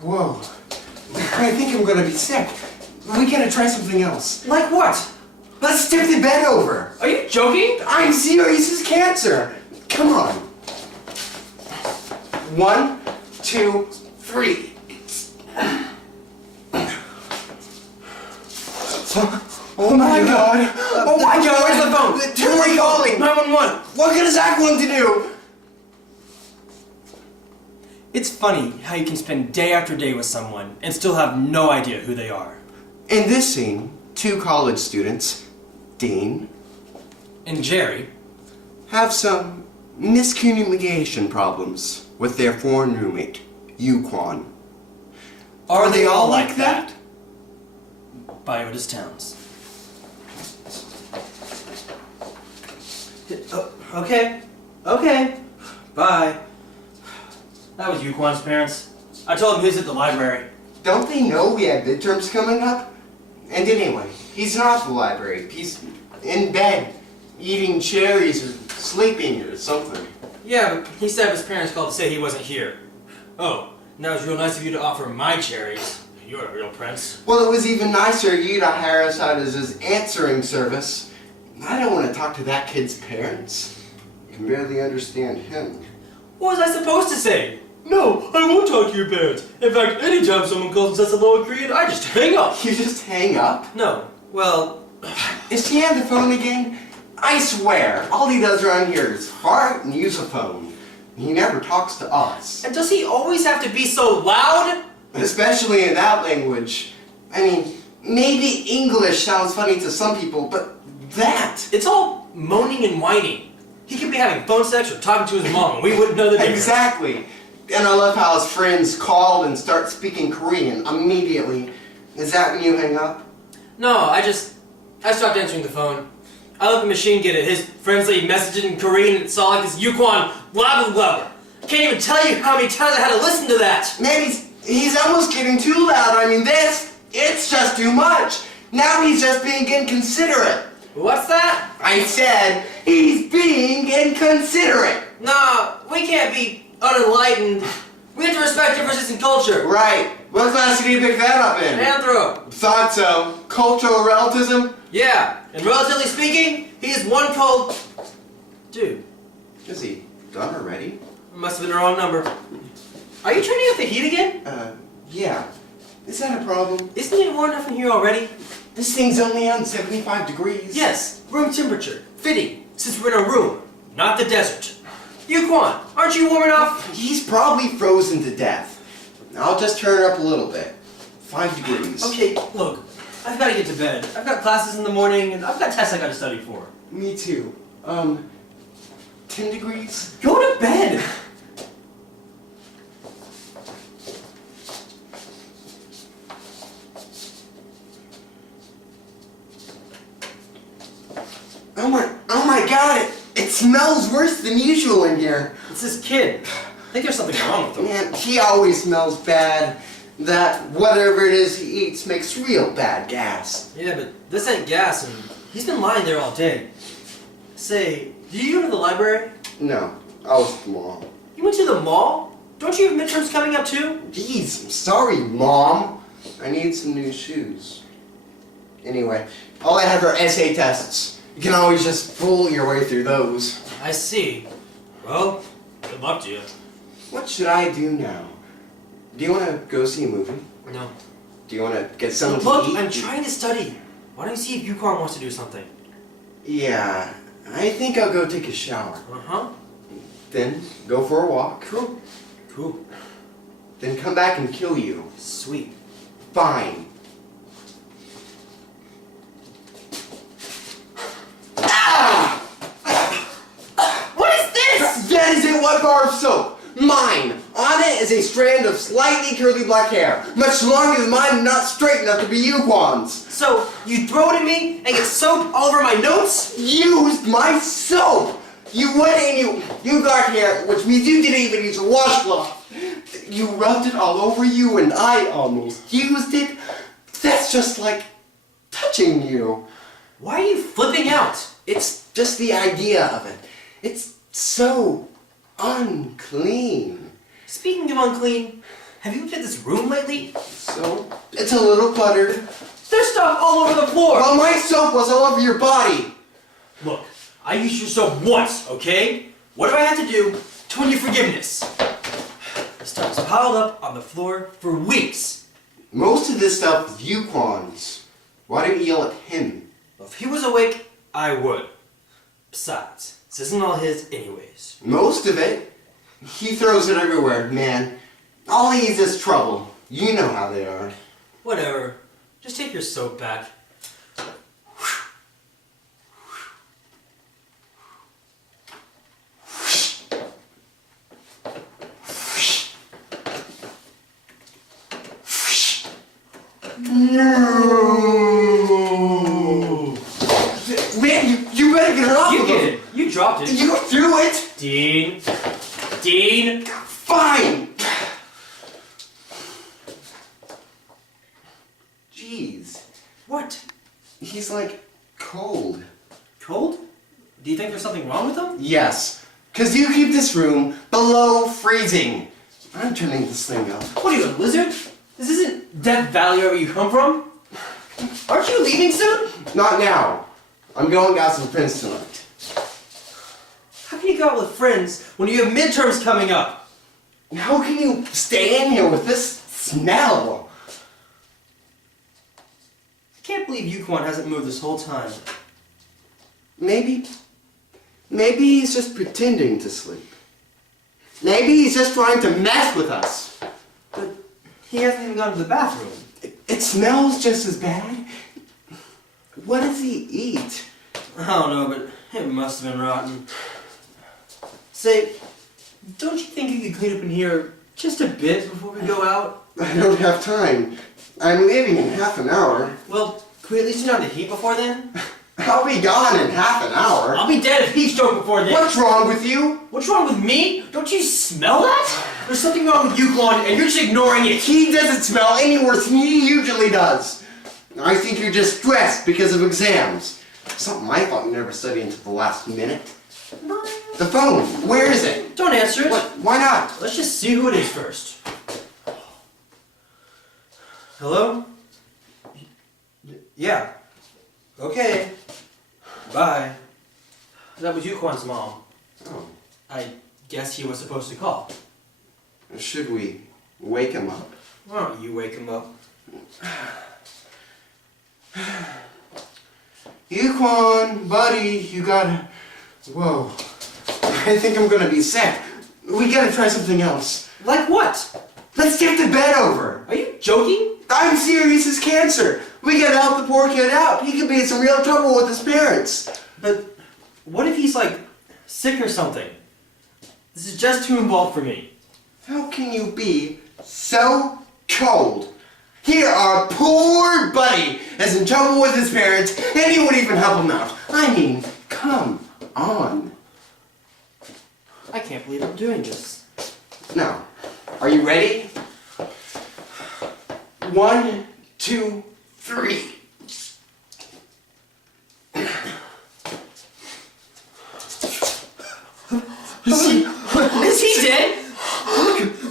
Whoa. I think I'm gonna be sick. We gotta try something else. Like what? Let's tip the bed over. Are you joking? I'm serious as cancer. Come on. 1, 2, 3. Oh my god. Oh my god. Where's the phone? Who are you calling? 911. What good is that going to do? It's funny how you can spend day after day with someone and still have no idea who they are. In this scene, 2 college students, Dean, And Jerry, have some miscommunication problems with their foreign roommate, Yuquan. are they all like that? By Otis Towns. Okay. Bye. That was Yuquan's parents. I told him he's at the library. Don't they know we have midterms coming up? And anyway, he's not at the library. He's in bed, eating cherries or sleeping or something. Yeah, but he said his parents called to say he wasn't here. Oh, that was real nice of you to offer my cherries. You're a real prince. Well, it was even nicer of you to hire us out as his answering service. I don't want to talk to that kid's parents. I can barely understand him. What was I supposed to say? No, I won't talk to your parents. In fact, anytime someone calls and says hello in Korean, I just hang up. You just hang up? No, well... Is he on the phone again? I swear, all he does around here is fart and use a phone. He never talks to us. And does he always have to be so loud? Especially in that language. I mean, maybe English sounds funny to some people, but that... It's all moaning and whining. He could be having phone sex or talking to his mom, and we wouldn't know the difference. Exactly. And I love how his friends call and start speaking Korean immediately. Is that when you hang up? No, I stopped answering the phone. I let the machine get it. His friends leave messages in Korean, and it's all like this Yuquan blah blah blah. Can't even tell you how many times I had to listen to that. Man, he's almost getting too loud. I mean, it's just too much. Now he's just being inconsiderate. What's that? I said, he's being inconsiderate. No, we can't be unenlightened. We have to respect differences in culture. Right. What class did you pick that up in? Anthro. Thought so. Cultural relativism? Yeah, and relatively speaking, he is one cold... Dude. Is he done already? Must have been the wrong number. Are you turning up the heat again? Yeah. Is that a problem? Isn't it warm enough in here already? This thing's only on 75 degrees. Yes, room temperature. Fitting, since we're in a room, not the desert. Yuquan, aren't you warm enough? He's probably frozen to death. I'll just turn it up a little bit. 5 degrees. Okay, look, I've got to get to bed. I've got classes in the morning, and I've got tests I got to study for. Me too. 10 degrees? Go to bed! Oh my god, it smells worse than usual in here. It's this kid. I think there's something wrong with him. Man, he always smells bad. That whatever it is he eats makes real bad gas. Yeah, but this ain't gas, and he's been lying there all day. Say, did you go to the library? No, I was at the mall. You went to the mall? Don't you have midterms coming up too? Jeez, I'm sorry, Mom. I need some new shoes. Anyway, all I have are essay tests. You can always just fool your way through those. I see. Well, good luck to you. What should I do now? Do you want to go see a movie? No. Do you want to get something Look, to eat? I'm trying to study. Why don't you see if Yuquan wants to do something? Yeah, I think I'll go take a shower. Uh-huh. Then go for a walk. Cool. Cool. Then come back and kill you. Sweet. Fine. What is this? That is a white bar of soap. Mine. On it is a strand of slightly curly black hair. Much longer than mine and not straight enough to be Yuquan's. So, you throw it at me and get soap all over my notes? Used my soap! You went and you got hair, which means you didn't even use a washcloth. You rubbed it all over you and I almost used it. That's just like touching you. Why are you flipping out? It's just the idea of it. It's so unclean. Speaking of unclean, Have you looked at this room lately? So, it's a little cluttered. There's stuff all over the floor! Well, my soap was all over your body. Look, I used your soap once, okay? What do I have to do to win your forgiveness? This stuff is piled up on the floor for weeks. Most of this stuff is Yuquan's. Why don't you yell at him? Well, if he was awake, I would. Besides, this isn't all his anyways. Most of it. He throws it everywhere, man. All he needs is trouble. You know how they are. Whatever. Just take your soap back. No! Man, you better get it off You of get him. it. You dropped it. You threw it. Dean. Dean. Fine. Jeez. What? He's like cold. Cold? Do you think there's something wrong with him? Yes. Because you keep this room below freezing. I'm turning this thing up. What are you, a lizard? This isn't Death Valley wherever you come from. Aren't you leaving soon? Not now. I'm going out with friends tonight. How can you go out with friends when you have midterms coming up? How can you stay in here with this smell? I can't believe Yukon hasn't moved this whole time. Maybe he's just pretending to sleep. Maybe he's just trying to mess with us. But he hasn't even gone to the bathroom. It smells just as bad. What does he eat? I don't know, but it must have been rotten. Say, don't you think you could clean up in here just a bit before we go out? I don't have time. I'm leaving in half an hour. Well, could we at least turn on the heat before then? I'll be gone in half an hour. I'll be dead if heat stroke before then. What's wrong with you? What's wrong with me? Don't you smell that? There's something wrong with Yukon and you're just ignoring it. He doesn't smell any worse than he usually does. I think you're just stressed because of exams. Something I thought you never studied until the last minute. The phone, where is it? Don't answer it. What? Why not? Let's just see who it is first. Hello? Yeah. Okay. Bye. That was Yuquan's mom. Oh. I guess he was supposed to call. Should we wake him up? Why don't you wake him up? Yuquan, buddy, you gotta... Whoa. I think I'm gonna be sick. We gotta try something else. Like what? Let's get the bed over. Are you joking? I'm serious as cancer. We gotta help the poor kid out. He could be in some real trouble with his parents. But what if he's like sick or something? This is just too involved for me. How can you be so cold? Here, our poor buddy is in trouble with his parents, and you wouldn't even help him out. I mean, come on. I can't believe I'm doing this. Now, are you ready? 1, 2, 3. Is he dead?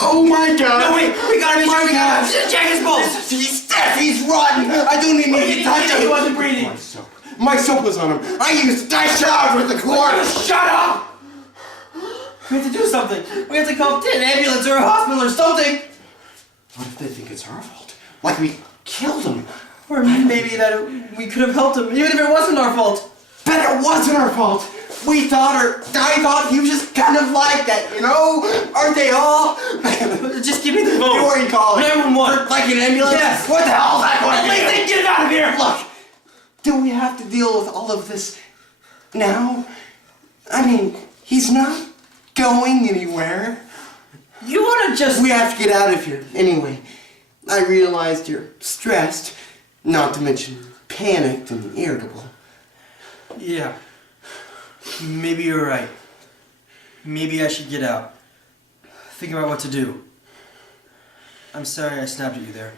Oh my God! No, wait, we gotta make sure we God. gotta check his pulse. He's dead! He's rotten! I don't even need to touch him! He wasn't breathing. My soap was on him. I used I showered with the corpse! Shut up! We have to do something. We have to call an ambulance or a hospital or something. What if they think it's our fault? Like we killed him? Or maybe that we could have helped him, even if it wasn't our fault. But it wasn't our fault! I thought he was just kind of like that, you know? Aren't they all? Just give me the phone. Who are you calling? 911. Like an ambulance? Yes. What the hell is that going to Please, do? get it out of here. Look, do we have to deal with all of this now? I mean, he's not going anywhere. You wanna just... We have to get out of here. Anyway, I realized you're stressed, not to mention panicked and irritable. Yeah. Maybe you're right. Maybe I should get out. Think about what to do. I'm sorry I snapped at you there.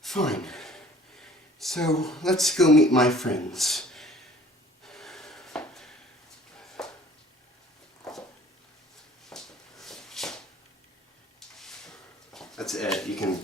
Fine. So, let's go meet my friends. That's it. You can